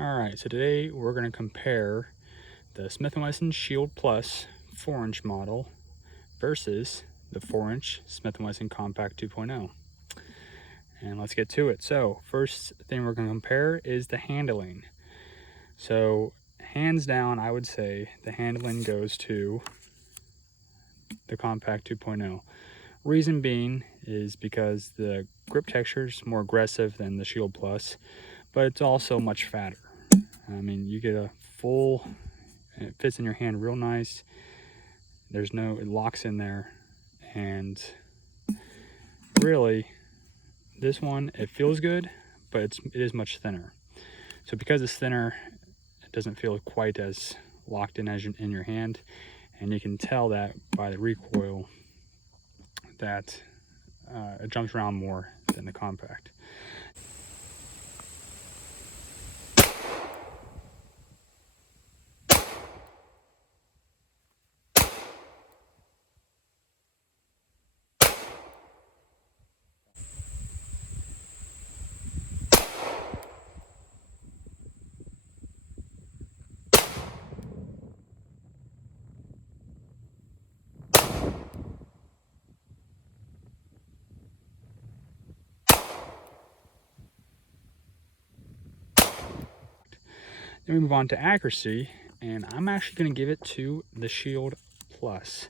Alright, so today we're going to compare the Smith & Wesson Shield Plus 4-inch model versus the 4-inch Smith & Wesson Compact 2.0. And let's get to it. So first thing we're going to compare is the handling. So hands down, I would say the handling goes to the Compact 2.0. Reason being is because the grip texture is more aggressive than the Shield Plus, but it's also much fatter. I mean, you get a full, it fits in your hand real nice. There's no, it locks in there, and really this one, it feels good, but it is much thinner. So because it's thinner, it doesn't feel quite as locked in as in your hand, and you can tell that by the recoil that it jumps around more than the Compact. Then we move on to accuracy, and I'm actually going to give it to the Shield Plus.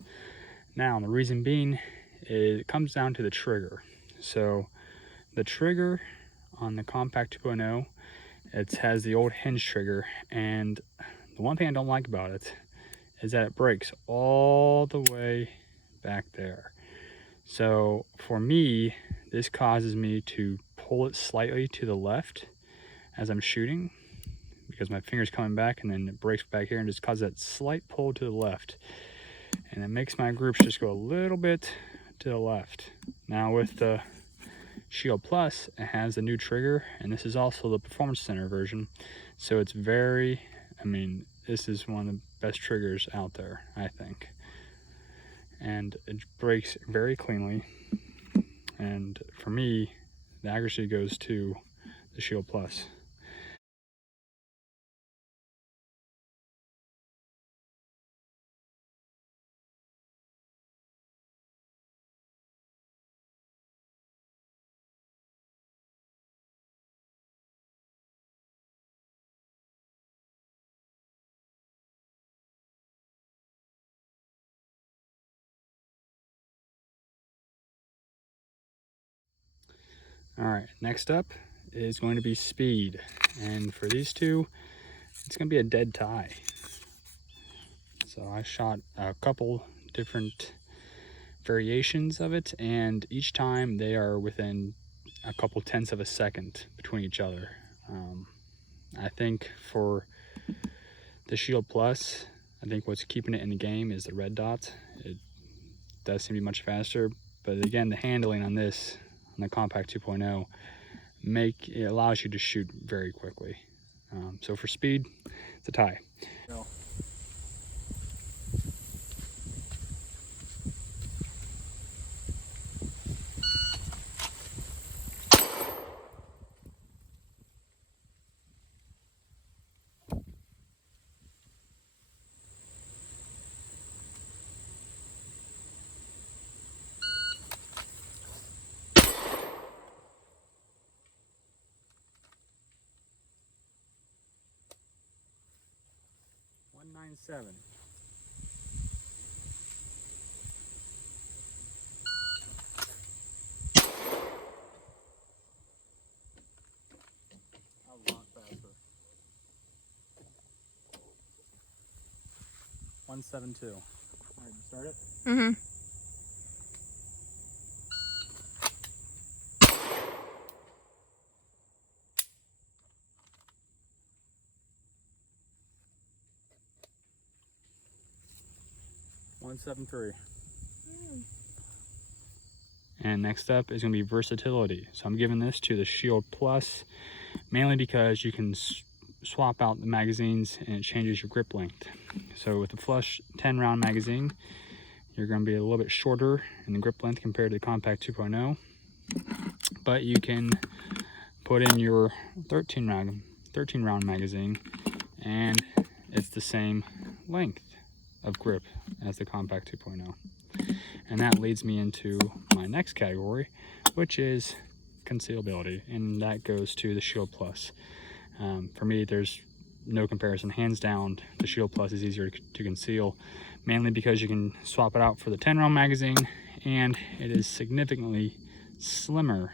Now, the reason being is it comes down to the trigger. So the trigger on the Compact 2.0, it has the old hinge trigger, and the one thing I don't like about it is that it breaks all the way back there. So for me, this causes me to pull it slightly to the left as I'm shooting, because my finger's coming back, and then it breaks back here and just causes that slight pull to the left, and it makes my groups just go a little bit to the left. Now with the Shield Plus, it has a new trigger, and this is also the Performance Center version, so it's very, I mean, this is one of the best triggers out there, I think, and it breaks very cleanly. And for me, the accuracy goes to the Shield Plus. All right, next up is going to be speed. And for these two, it's going to be a dead tie. So I shot a couple different variations of it, and each time they are within a couple tenths of a second between each other. I think for the Shield Plus, I think what's keeping it in the game is the red dot. It does seem to be much faster, but again, the handling on this, on the Compact 2.0, it allows you to shoot very quickly. So for speed, it's a tie. No. $197. A lot faster. 172. All right, start it. Mm-hmm. $173. And next up is going to be Versatility. So I'm giving this to the Shield Plus, mainly because you can swap out the magazines and it changes your grip length. So with the flush 10 round magazine, you're going to be a little bit shorter in the grip length compared to the Compact 2.0, but you can put in your 13 13 round magazine, and it's the same length of grip as the Compact 2.0. And that leads me into my next category, which is concealability, and that goes to the Shield Plus. For me, there's no comparison. Hands down, the Shield Plus is easier to conceal, mainly because you can swap it out for the 10 round magazine, and it is significantly slimmer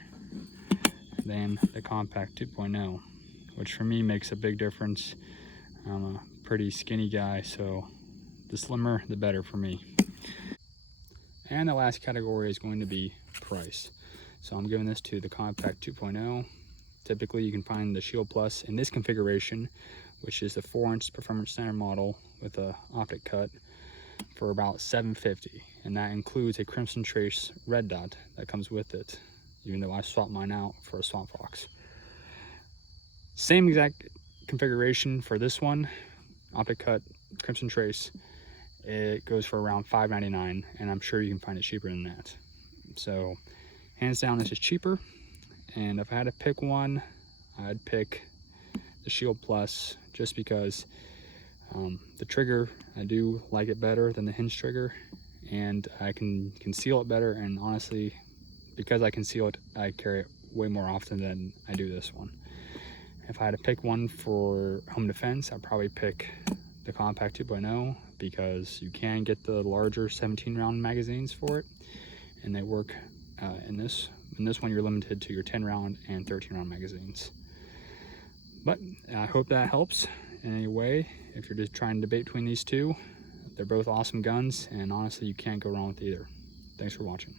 than the Compact 2.0, which for me makes a big difference. I'm a pretty skinny guy, so the slimmer the better for me. And the last category is going to be price. So I'm giving this to the Compact 2.0. Typically you can find the Shield Plus in this configuration, which is the 4-inch performance center model with a optic cut, for about $750, and that includes a Crimson Trace red dot that comes with it, even though I swapped mine out for a Swamp Fox. Same exact configuration for this one, optic cut, Crimson Trace. It goes for around $5.99, and I'm sure you can find it cheaper than that. So hands down, this is cheaper, and if I had to pick one, I'd pick the Shield Plus, just because the trigger, I do like it better than the hinge trigger, and I can conceal it better, and honestly, because I conceal it, I carry it way more often than I do this one. If I had to pick one for home defense, I'd probably pick the Compact 2.0, because you can get the larger 17 round magazines for it, and they work in this one you're limited to your 10 round and 13 round magazines. But I hope that helps in any way. If you're just trying to debate between these two, they're both awesome guns, and honestly you can't go wrong with either. Thanks for watching.